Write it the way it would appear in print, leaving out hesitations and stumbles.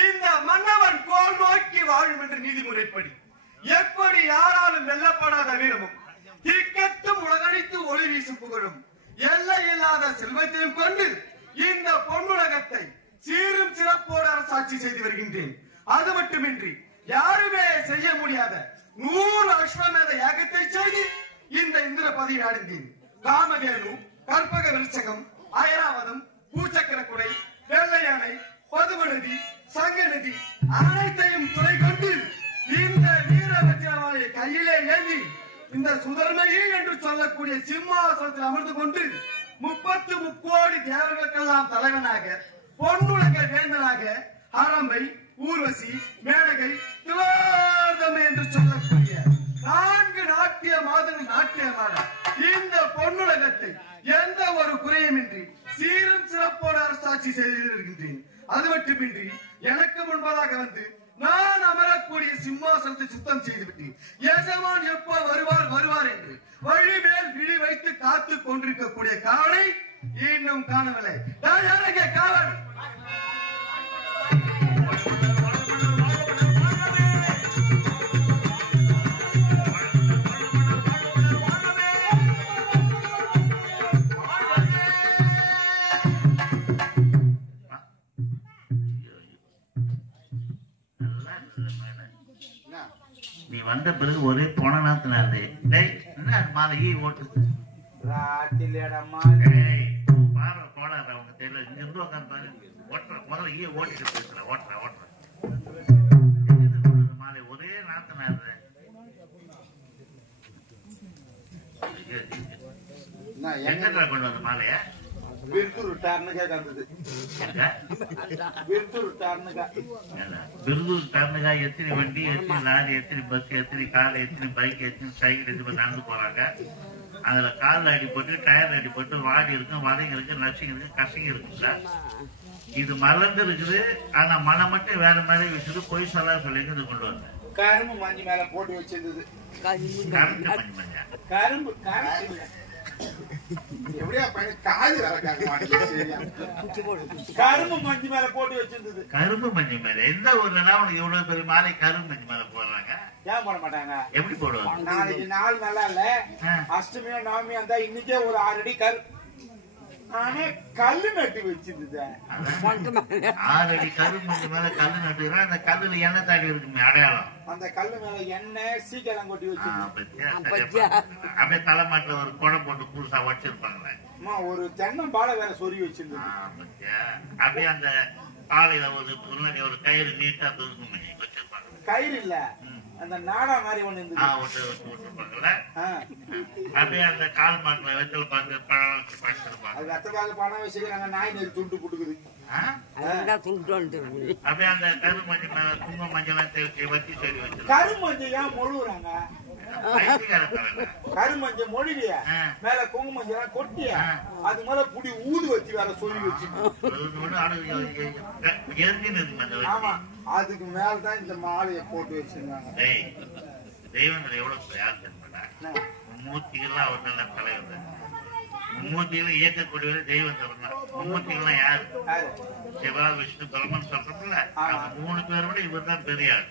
இந்த மன்னவன் கோல் நோக்கி வாழும் என்று நீதிமுறைப்படி எப்படி யாராலும் வெல்லப்படாத வீரமும் திக்கட்டும் உலகழித்து ஒளி வீசும் புகழும் எல்லை இல்லாத செல்வத்தையும் கொண்டு இந்த பொன்னுலகத்தை சீரும் சிறப்போடு அரசாட்சி செய்து வருகின்றேன். அது மட்டுமின்றி யாருமே செய்ய முடியாத 100 அஸ்வமேத யாகத்தை செய்து இந்த இந்திர பதவியை அடைந்தேன். காமதேனு, கற்பக விருட்சகம், ஐராவதம், பூச்சக்கர குடை, வெள்ளை யானை, பதுமநதி, சங்கநதி அனைத்தையும் துணை கொண்டு இந்த வீர வஜ்ரவாளை கையிலே ஏந்தி இந்த சுதர்மையே என்று சொல்லக்கூடிய சிம்மாசனத்தில் அமர்ந்து கொண்டு 30 கோடி தேவர்களுக்கெல்லாம் தலைவனாக பொன்னுலக வேந்தனாக அரம்பை, ஊர்வசி, மேனகை, திலோதமை என்று சொல்லக்கூடிய 4 நாட்டிய மாதங்கள் நாட்டியமான இந்த பொன்னுலகத்தை எந்த ஒரு குறையுமின்றி சீரும் சிறப்போடு அரசாட்சி செய்திருக்கின்றேன். அது மட்டுமின்றி எனக்கு முன்பதாக வந்து நான் அமரக்கூடிய சிம்மாசனத்தை சுத்தம் செய்துவிட்டு எஜமான் எப்போ வருவார் என்று வழி மேல் விழி வைத்து காத்து கொண்டிருக்கக்கூடிய காவலை இன்னும் காணவில்லை. காவல் நீ வந்த பிறகு ஒரே போன நாத்து என்ன மாலை ஓட்டு பாரு போடாத அவங்க தெரியல. இங்க இருந்து உட்காந்து ஓட்டுற முதல்ல ஓட்டிட்டு பேசுற ஓட்டுற மாலை ஒரே நாத்து நாடுற எங்க கொண்டு வந்த மாலைய ಬಿರುದೂರು டார்னுக்கா எத்தனை வண்டி, எத்தனை லாரி, எத்தனை பஸ், எத்தனை கார், எத்தனை பைக், எத்தனை சைக்கிள் எடுத்து நடந்து போறாங்க. அதுல கால் அடிப்பட்டு, டயர் அடிப்பட்டு, வாடி இருக்கு, வதைங்க இருக்கு, நச்சுங்க இருக்கு, கசங்க இருக்குல்ல. இது மலர்ந்து இருக்குது. ஆனா மலை மட்டும் வேற மாதிரி வச்சுட்டு பொய் சொல்லாத பிள்ளைங்க இது கொண்டு வந்தேன். கரும்பு மஞ்சள் மேல போட்டு வச்சிருந்தது. கரும்பு எப்படியா காது கரும்பு மஞ்சு மேல போட்டு வச்சிருந்தது. கரும்பு மஞ்சு மேல எந்த ஊர்லன்னா உனக்கு இவ்வளவு பெரிய மாலை கரும்பு மஞ்சு மேல போடுறாங்க? ஏன் போட மாட்டாங்க? எப்படி போடுவாங்க? நாளைக்கு நாள் நல்லா இல்ல, அஷ்டமியோ நவமியோ இருந்தா இன்னைக்கே ஒரு 6 அடி ஆனா கல்லு நட்டு வச்சிருந்தது. 6 அடி கரும்பு மஞ்சு மேல கல்லு நட்டுக்கிறா. அந்த கல்லுல எண்ணெய் தாடி இருக்குமே அடையாளம். அந்த கல்லு மேல எண்ணெய் சீக்கிரம் கொட்டி வச்சிருந்தேன். அப்படியே தலைமாட்டில ஒரு குடம் போட்டு புதுசா வச்சிருப்பாங்களே. ஒரு தென்னம்பாலை வேற சொறி வச்சிருந்தேன். அப்படியே அந்த பாலையில ஒரு முன்னாடி ஒரு கயிறு நீட்டா தூக்கும் வச்சிருப்பாங்க. கயிறு இல்ல, அந்த நாடா மாதிரி ஒண்ணு இருந்துருப்பாங்கல்ல. அப்படியே அந்த கால் மாட்டுல வெத்தல பார்த்து பழம் வச்சு படிச்சிருப்பாங்க. அது வெத்தலாக பணம் வச்சுக்கிறாங்க. நாய் நெறி துண்டு புட்டுக்குது. அப்படியே அந்த கரு மஞ்சள் மேல குங்கும மஞ்சள் வச்சு சரி வச்சு கருமஞ்சள் ஏன் மொழுகுறாங்க? கருமஞ்ச மொழிலிய மேல குங்கும மஞ்சள் கொட்டிய அது மேல புடி ஊது வச்சு வேற சொல்லி வச்சு. ஆமா, அதுக்கு மேலதான் இந்த மாலையை போட்டு வச்சிருந்தாங்க. தெய்வங்கள் எவ்வளவு யார் தெரியுமா? மும்மூர்த்திகள்லாம் அவர் நல்ல தலைவர். மும்மூர்த்திகளை இயக்கக்கூடியவர் தெய்வம் தான். மும்மூர்த்திகள்லாம் யாரு? சிவா, விஷ்ணு, பிரம்மன் சொல்றோம்ல. 3 பேரை விட இவர் தான் பெரியார்.